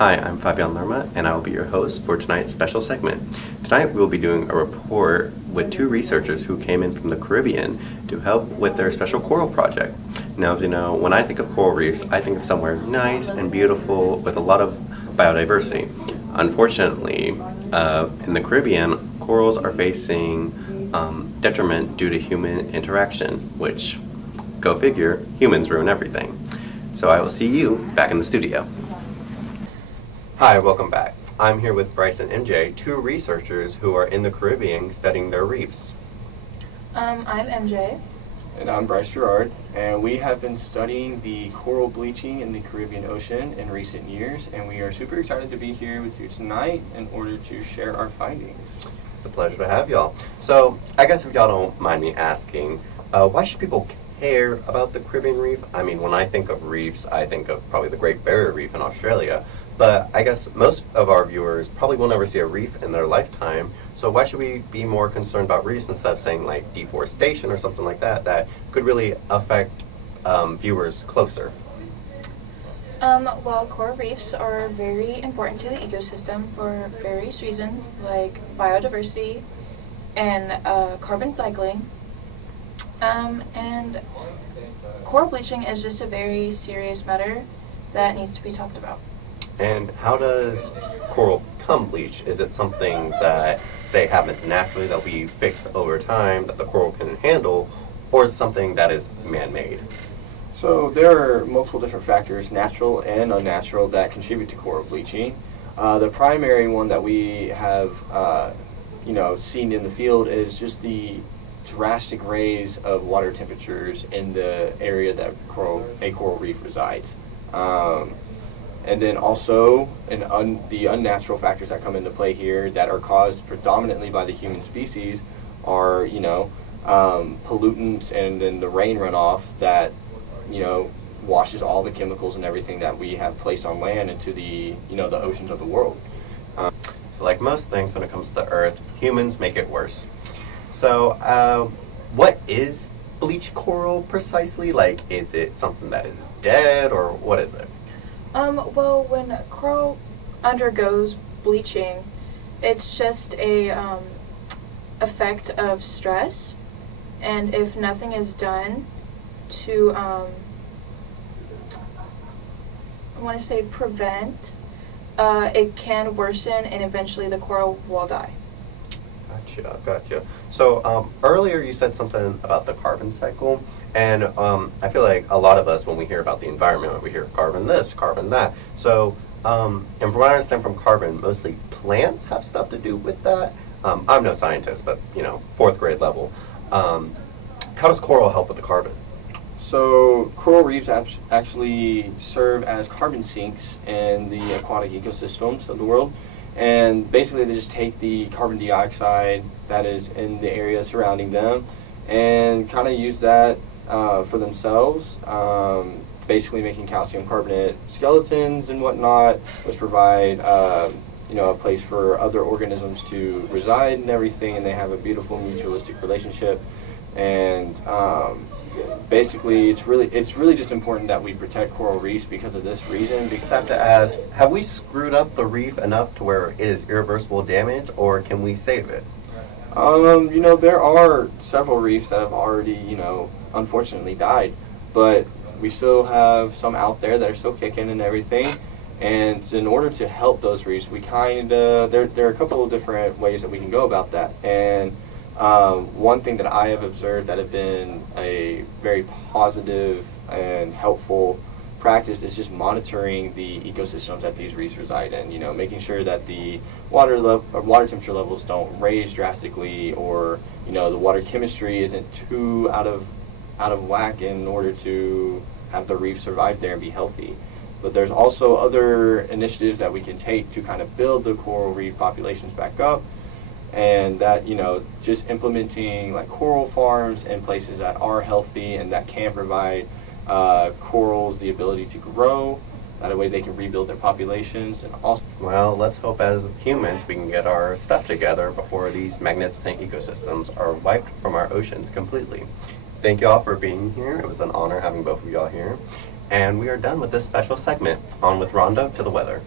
Hi, I'm Fabian Lerma, and I will be your host for tonight's special segment. Tonight, we will be doing a report with two researchers who came in from the Caribbean to help with their special coral project. Now, as you know, when I think of coral reefs, I think of somewhere nice and beautiful with a lot of biodiversity. Unfortunately, in the Caribbean, corals are facing detriment due to human interaction, which, go figure, humans ruin everything. So I will see you back in the studio. Hi, welcome back. I'm here with Bryce and MJ, two researchers who are in the Caribbean studying their reefs. I'm MJ. And I'm Bryce Gerard, and we have been studying the coral bleaching in the Caribbean Ocean in recent years, and we are super excited to be here with you tonight in order to share our findings. It's a pleasure to have y'all. So, I guess if y'all don't mind me asking, why should people care about the Caribbean reef? I mean, when I think of reefs, I think of probably the Great Barrier Reef in Australia. But I guess most of our viewers probably will never see a reef in their lifetime. So why should we be more concerned about reefs instead of saying like deforestation or something like that that could really affect viewers closer? Well, coral reefs are very important to the ecosystem for various reasons, like biodiversity and carbon cycling. And coral bleaching is just a very serious matter that needs to be talked about. And how does coral become bleached? Is it something that, say, happens naturally that'll be fixed over time that the coral can handle, or is it something that is man-made? So there are multiple different factors, natural and unnatural, that contribute to coral bleaching. The primary one that we have seen in the field is just the drastic raise of water temperatures in the area that a coral reef resides. And then also the unnatural factors that come into play here that are caused predominantly by the human species are, pollutants and then the rain runoff that, washes all the chemicals and everything that we have placed on land into the oceans of the world. So like most things when it comes to Earth, humans make it worse. So what is bleached coral precisely? Like, is it something that is dead or what is it? Well, when coral undergoes bleaching, it's just a effect of stress, and if nothing is done to, prevent, it can worsen and eventually the coral will die. Gotcha. So earlier you said something about the carbon cycle, and I feel like a lot of us, when we hear about the environment, we hear carbon this, carbon that. So, and from what I understand from carbon, mostly plants have stuff to do with that. I'm no scientist, but, fourth grade level. How does coral help with the carbon? So coral reefs actually serve as carbon sinks in the aquatic ecosystems of the world. And basically they just take the carbon dioxide that is in the area surrounding them and kind of use that for themselves, basically making calcium carbonate skeletons and whatnot, which provide a place for other organisms to reside and everything, and they have a beautiful mutualistic relationship. And basically it's really just important that we protect coral reefs because of this reason. Because I have to ask, have we screwed up the reef enough to where it is irreversible damage, or can we save it? There are several reefs that have already, unfortunately died, but we still have some out there that are still kicking and everything. And in order to help those reefs, there are a couple of different ways that we can go about that. And one thing that I have observed that have been a very positive and helpful practice is just monitoring the ecosystems that these reefs reside in. Making sure that the water temperature levels don't raise drastically, or the water chemistry isn't too out of whack in order to have the reef survive there and be healthy. But there's also other initiatives that we can take to kind of build the coral reef populations back up. And that, just implementing like coral farms in places that are healthy and that can provide corals the ability to grow. That way they can rebuild their populations. And also, well, let's hope as humans we can get our stuff together before these magnificent ecosystems are wiped from our oceans completely. Thank you all for being here. It was an honor having both of y'all here. And we are done with this special segment. On with Rondo to the weather.